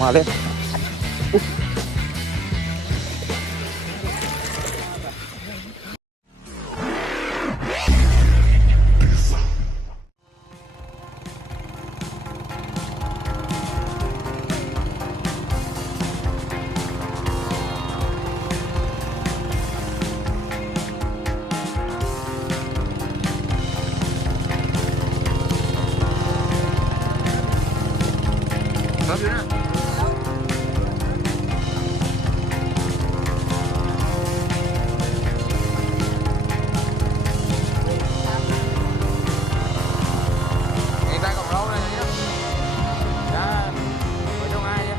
มาเลยครับอยู่นะนี่ได้กับเราเลยเนี่ยđã ở trong ai vậy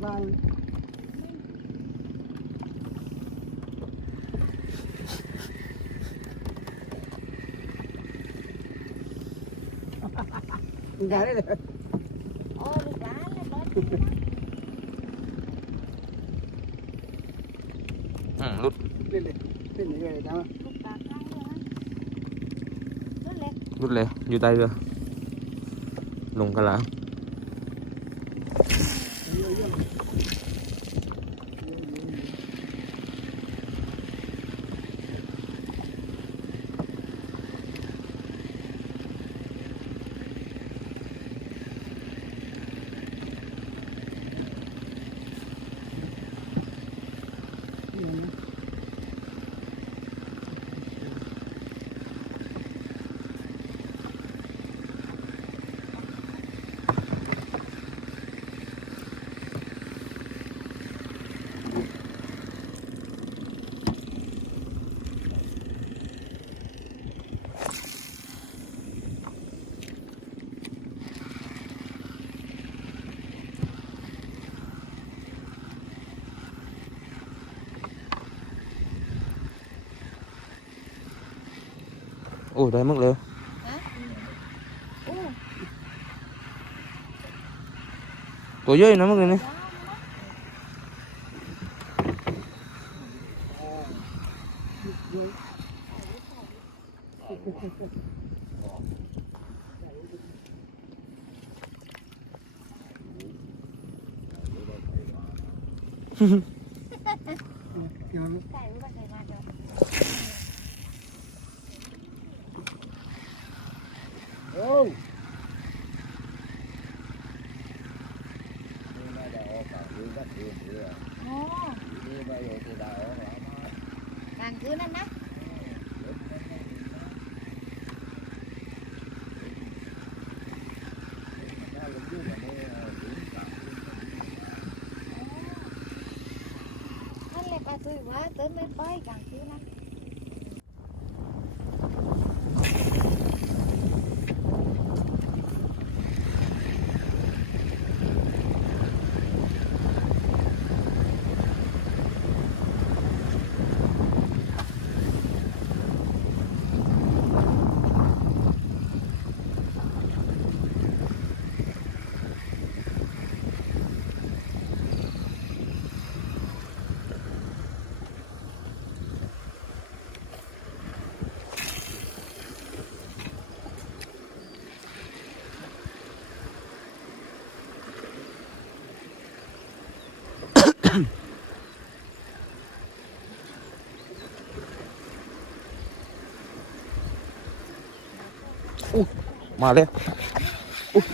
Vâng. Gái đấy. Ô, đi cá lên bớt. lút Lên đi. Lên đi về đâu? Lút cá ngay rồi á. Lút lên. lút lên vô tay chưa lùng cả lạng ôi đây mất liền tuổi dưới nó mất liền nè Oh. Càng cứ lên đó. Nó lên ba tôi quá tới mấy bay càng cứ lên. มาเลยอุ๊ย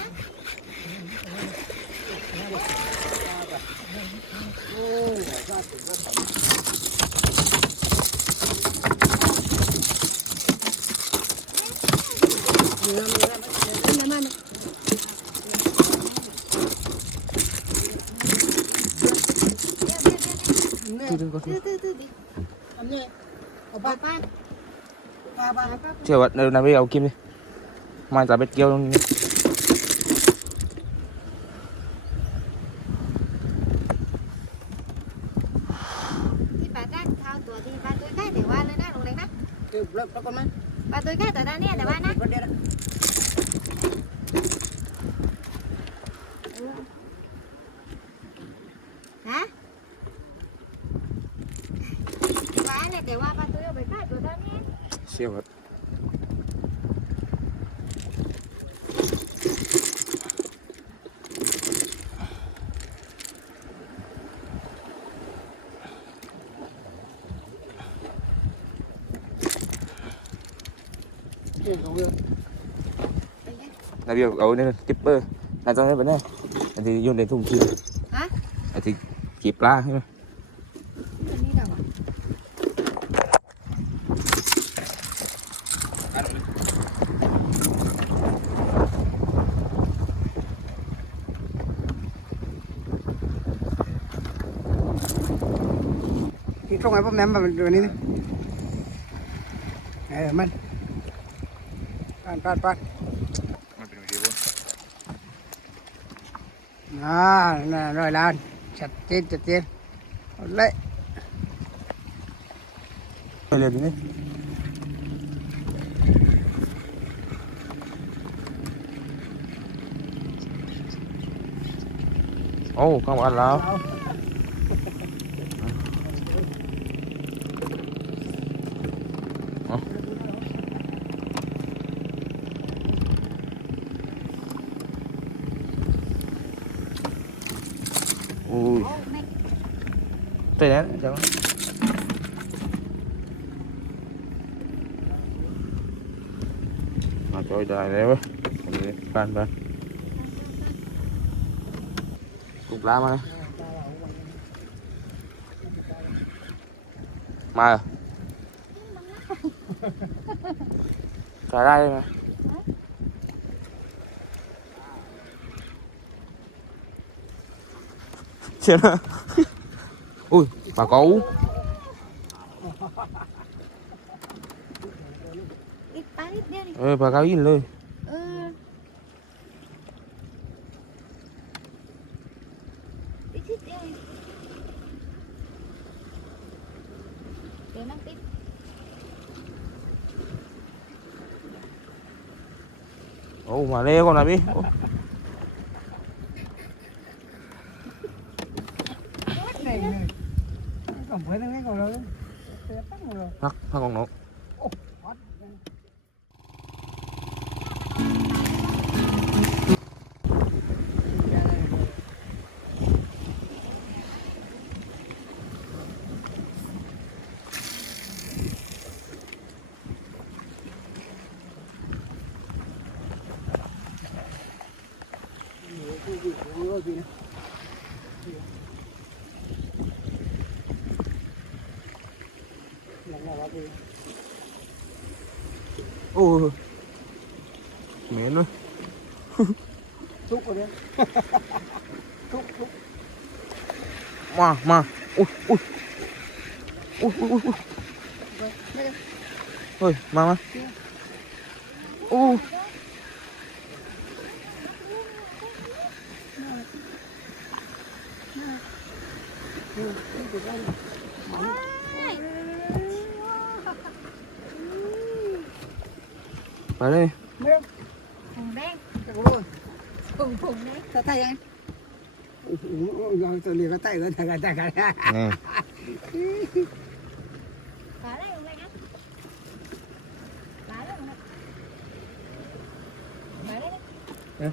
เชื่อว่าเดี๋ยวนายไปเอากิมดิมาจากเบ็ดเกียวตรงนี้ ที่ปลาจ้างข้าวตัวที่ปลาตัวใกล้แต่ว่าเลยนะลงเลยนะปลาตัวใกล้แต่ด้านนี้แต่ว่านะฮะปลาเนี่ยแต่ว่าปลาตัวไปใกล้ตัวด้านนี้ เชื่อว่านายเบียเอาเนี่ยทิปเปอร์นายจะให้ไปแน่ไอ้ที่โยนในถุงขี้ ฮะ ไอ้ที่กีปลาใช่ไหม อันนี้เดี๋ยวอ่ะ ที่ตรงไหนพวกนั้นมันตัวนี้นี่มันปัด มันเป็นวิดีโอ น่าร้อยล้านชัดเจนเอาเลย ไปเลยดิเนี่ยโอ้ข้าวอันแล้ว ui โอ้ไม่ đây đấy cháu mà trời dài đấy quá ban cục lá mà mà cả đây mà chưa ui bà cậu อีกปลานิดเดียวนี่ bà cậu inเลย เอออีกนิดเดียวเองเดี๋ยวนั่งติด ồ mà leo con này biết này còn với nó còn rồi hắc hắc con nổ ôi mẹ nó thúc rồi đấy thúc mà ui ui ui ui ui ôi mà ui vào đây ผงแดง rồi ผงแดงเขาไทยยัง tôi liền cái tay cái tay nè ปลาอะไรลงเลยนะปลาอะไรลงเลยปลาอะไรเนี่ย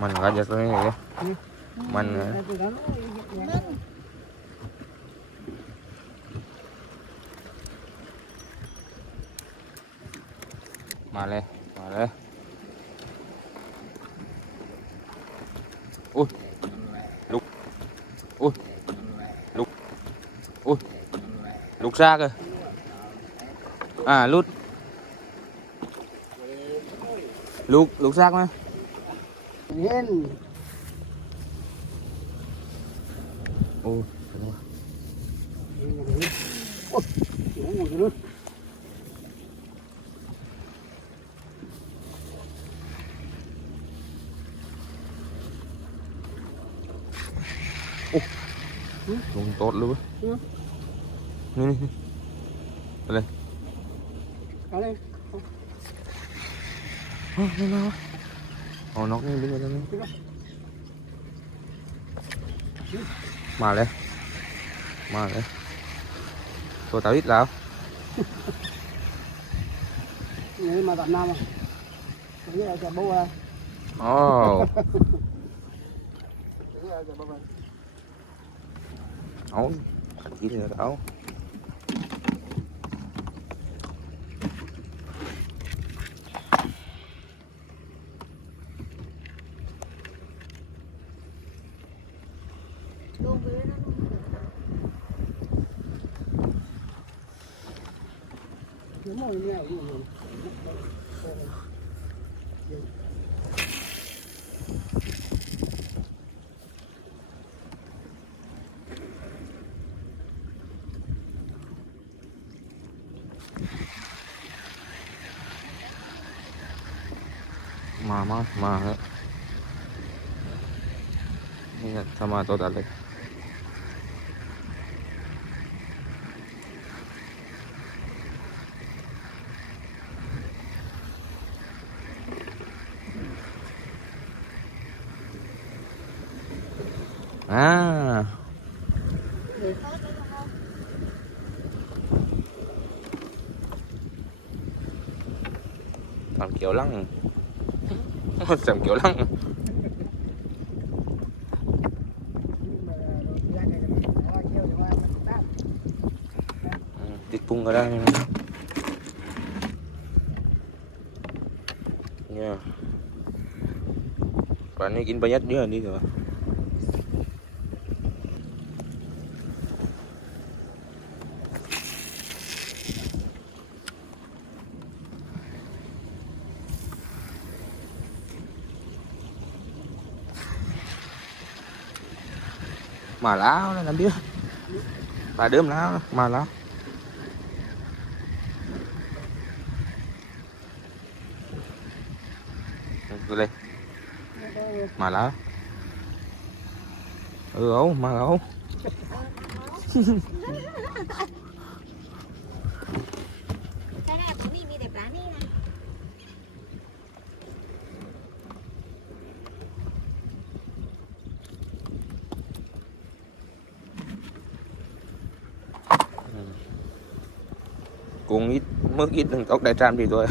mình nggak jatuh ini ya mình Mình มาเลยมาเลยอุ้ยลุกอุ้ยลุกอุ้ยลุกซากเลยลุดลุกซากไหม เห็น โอ้ย โอ้ยโอ้ยเลย ลงโต๊ะเลยนี่ไปเลย อะไร ไม่มาเอานกนี่ดึงไปแล้วนี่มาเลยตัวตาวิทย์แล้ว นี่มาตัดน้ำอ่ะนี่เราจะโบ้อะไร อ๋อ นี่เราจะโบ้อะไร เอากินเลยเอา ลงไปเลยนะ Đúng rồi, nghe rồi. Mà đấy. Ini sama total đấy. Làm kiểu lăng. Làm kiểu lăng. Tiết pung ở đây. Nha. Bạn ấy kín banyak dia ni tu. Mà láo nó làm biết. Bà đớm láo mà láo. Rồi đây. Mà láo. Ấu mà láo. Cái này tụi mình đi đẹp lắm đi nè. Cũng ít mức ít đừng tóc đại tràm thì thôi.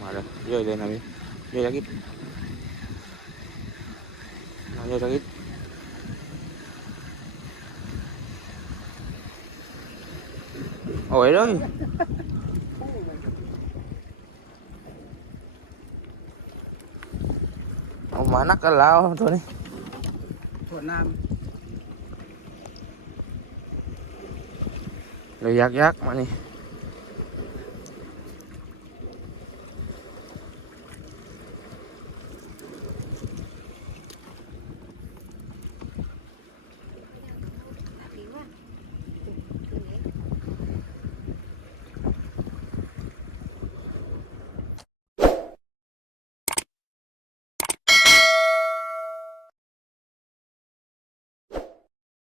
Mà rồi, rơi lên nào đi. Rơi ra ít. Rơi ra ít. Ôi đó. Ông mà nắc cái lao thôi đi. Thuận Nam. Rồi giác mà đi.